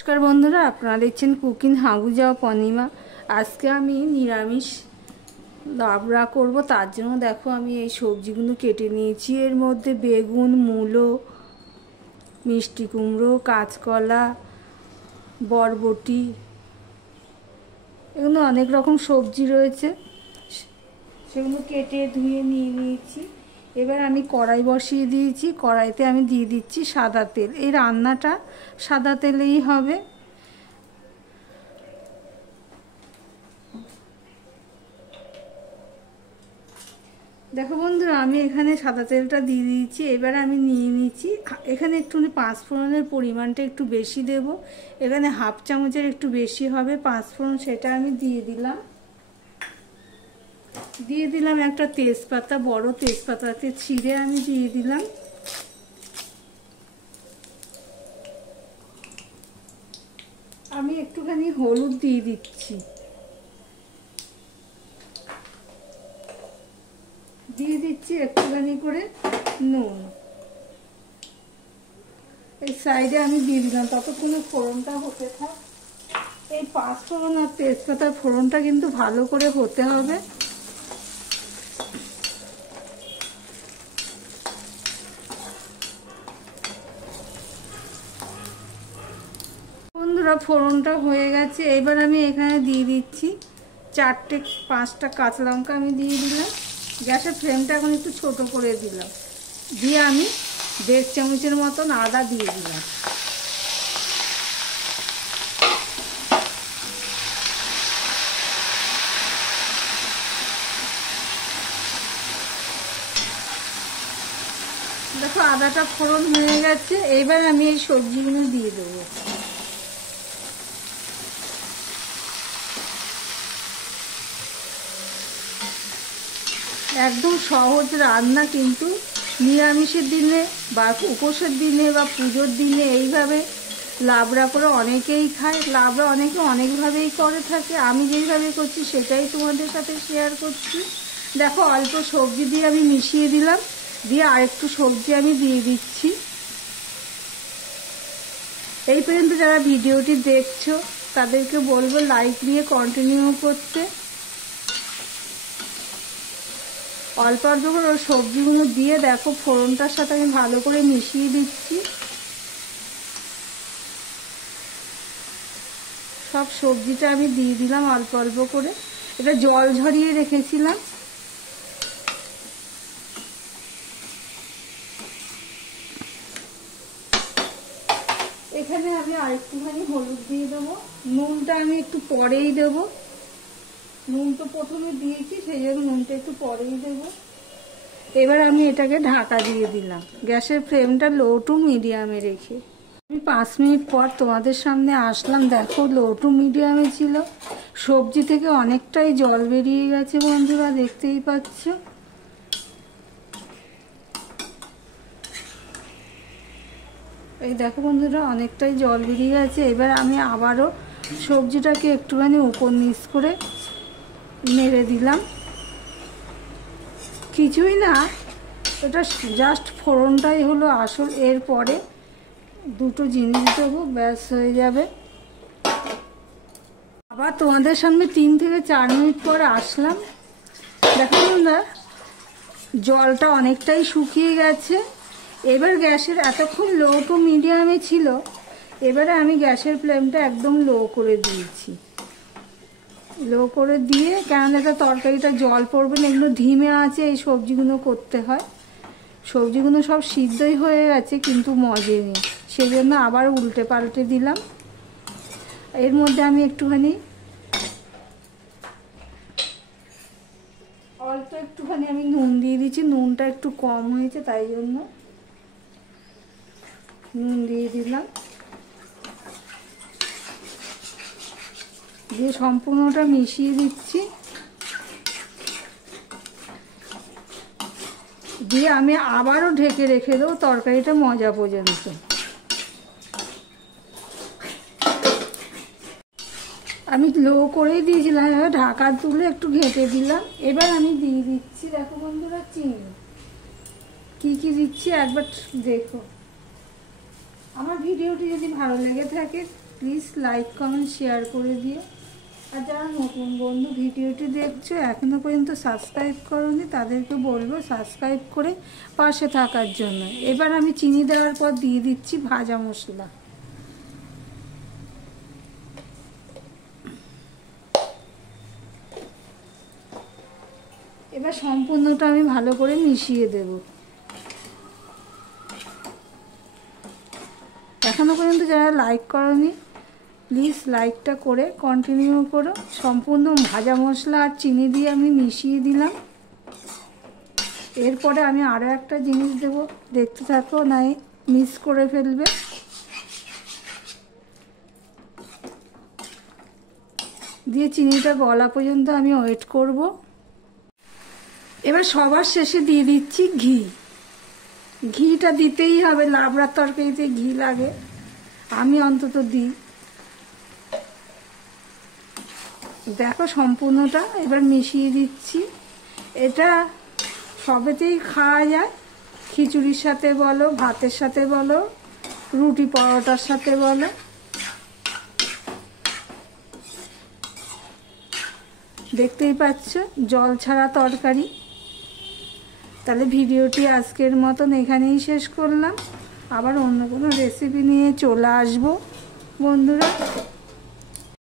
নমস্কার বন্ধুরা, আপনারা দেখছেন কুকিং হাগুজা পনিমা। আজকে আমি নিরামিষ লাবড়া করব। তার জন্য দেখো আমি এই সবজিগুলো কেটে নিয়েছি। এর মধ্যে বেগুন, মূলো, মিষ্টি কুমড়ো, কাঁচকলা, বরবটি, এগুলো অনেক রকম সবজি রয়েছে। সেগুলো কেটে ধুয়ে নিয়ে নিয়েছি। এবার আমি কড়াই বসিয়ে দিয়েছি। কড়াইতে আমি দিয়ে দিচ্ছি সাদা তেল। এই রান্নাটা সাদা তেলেই হবে। দেখো বন্ধুরা, আমি এখানে সাদা তেলটা দিয়ে দিয়েছি। এবার আমি নিয়ে নিচ্ছি, এখানে একটু পাঁচফোড়নের পরিমাণটা একটু বেশি দেব। এখানে হাফ চামচের একটু বেশি হবে পাঁচফোড়ন, সেটা আমি দিয়ে দিলাম। একটা তেজপাতা, বড় তেজপাতাকে ছিঁড়ে আমি দিয়ে দিলাম। আমি একটুখানি হলুদ দিয়ে দিচ্ছি। দিয়ে দিচ্ছি একটুখানি করে নুন। এই সাইডে আমি দিয়ে দিলাম। ততক্ষণ ফোড়নটা হতে থাক। এই পাঁচফোড়ন আর তেজপাতার ফোড়নটা কিন্তু ভালো করে হতে হবে। বন্ধুরা, ফোড়নটা হয়ে গেছে। এবার আমি এখানে দিয়ে দিচ্ছি 4-5টা কাঁচা লঙ্কা আমি দিয়ে দিলাম। গ্যাসের ফ্লেমটা এখন একটু ছোট করে দিলাম। দিয়ে আমি 1.5 চামচের মতন আদা দিয়ে দিলাম। দেখো আদাটা ফোড়ন হয়ে গেছে। এবার আমি এই সবজিগুলো দিয়ে দেবো। একদম সহজ রান্না, কিন্তু নিরামিষের দিনে বা উপোসের দিনে বা পুজোর দিনে এইভাবে লাবড়া করে অনেকেই খায়। লাবড়া অনেকে অনেকভাবেই করে থাকে। আমি যেইভাবে করছি সেটাই তোমাদের সাথে শেয়ার করছি। দেখো অল্প সবজি দিয়ে আমি মিশিয়ে দিলাম। দিয়ে আরেকটু সবজি আমি দিয়ে দিচ্ছি। এই পর্যন্ত যারা ভিডিওটি দেখছো তাদেরকে বলবো লাইক দিয়ে কন্টিনিউ করতে। অল্প অল্প করে ওই সবজিগুলো দিয়ে দেখো ফোড়নটার সাথে আমি ভালো করে মিশিয়ে দিচ্ছি। সব সবজিটা আমি দিয়ে দিলাম অল্প অল্প করে। এটা জল ঝরিয়ে রেখেছিলাম। এখানে আমি আরেকটুখানি হলুদ দিয়ে দেবো। নুনটা আমি একটু পরেই দেবো। নুন তো প্রথমে দিয়েছি, সেই জন্য নুনটা একটু পরেই দেবো। এবার আমি এটাকে ঢাকা দিয়ে দিলাম, গ্যাসের ফ্লেমটা লো টু মিডিয়ামে রেখে। আমি 5 মিনিট পর তোমাদের সামনে আসলাম। দেখো লো টু মিডিয়ামে ছিল। সবজি থেকে অনেকটাই জল বেরিয়ে গেছে বন্ধুরা, দেখতেই পাচ্ছ। এই দেখো বন্ধুরা, অনেকটাই জল বেরিয়ে গেছে। এবার আমি আবারও সবজিটাকে একটুখানি উপর নিচ করে নেড়ে দিলাম। কিছুই না, এটা জাস্ট ফোড়নটাই হলো আসল। এরপরে দুটো জিনিস দেবো, ব্যাস হয়ে যাবে। আবার তোমাদের সামনে 3 থেকে 4 মিনিট পর আসলাম। দেখো না, জলটা অনেকটাই শুকিয়ে গেছে। এবার গ্যাসের এতক্ষণ লো টু মিডিয়ামে ছিল। এবারে আমি গ্যাসের ফ্লেমটা একদম লো করে দিয়েছি। লো করে দিয়ে, কেন এটা তরকারিটা জল পড়বে না, এগুলো ধিমে আছে এই সবজিগুলো করতে হয়। সবজিগুলো সব সিদ্ধই হয়ে গেছে কিন্তু মজেনি, সেই জন্য আবার উল্টে পাল্টে দিলাম। এর মধ্যে আমি একটুখানি অল্প একটুখানি আমি নুন দিয়ে দিচ্ছি। নুনটা একটু কম হয়েছে, তাই জন্য নুন দিয়ে দিলাম। দিয়ে সম্পূর্ণটা মিশিয়ে দিচ্ছি। দিয়ে আমি আবারও ঢেকে রেখে দেবো তরকারিটা মজা পর্যন্ত। আমি লো করেই দিয়েছিলাম, এবার ঢাকা তুলে একটু ঘেঁটে দিলাম। এবার আমি দিয়ে দিচ্ছি, দেখো বন্ধুরা, চিনি। কি কি দিচ্ছি একবার দেখো। আমার ভিডিওটি যদি ভালো লেগে থাকে প্লিজ লাইক কমেন্ট শেয়ার করে দিও। আর যারা নতুন বন্ধু ভিডিওটি দেখছো এখনও পর্যন্ত সাবস্ক্রাইব করোনি তাদেরকে বলবো সাবস্ক্রাইব করে পাশে থাকার জন্য। এবার আমি চিনি দেওয়ার পর দিয়ে দিচ্ছি ভাজা মশলা। এবার সম্পূর্ণটা আমি ভালো করে মিশিয়ে দেব। এখনও পর্যন্ত যারা লাইক করোনি প্লিজ লাইকটা করে কন্টিনিউ করো। সম্পূর্ণ ভাজা মশলা আর চিনি দিয়ে আমি মিশিয়ে দিলাম। এরপরে আমি আরও একটা জিনিস দেব, দেখতে থাকো, নাই মিক্স করে ফেলবে। দিয়ে চিনিটা গলা পর্যন্ত আমি ওয়েট করব। এবার সবার শেষে দিয়ে দিচ্ছি ঘি। ঘিটা দিতেই হবে, লাবড়ার তরকারিতে ঘি লাগে, আমি অন্তত দিই। দেখো সম্পূর্ণটা এবার মিশিয়ে দিচ্ছি। এটা সবেতেই খাওয়া যায়, খিচুড়ির সাথে বলো, ভাতের সাথে বলো, রুটি পরোটার সাথে বলো। দেখতেই পাচ্ছ জল ছাড়া তরকারি। তাহলে ভিডিওটি আজকের মতন এখানেই শেষ করলাম। আবার অন্য কোনো রেসিপি নিয়ে চলে আসবো বন্ধুরা।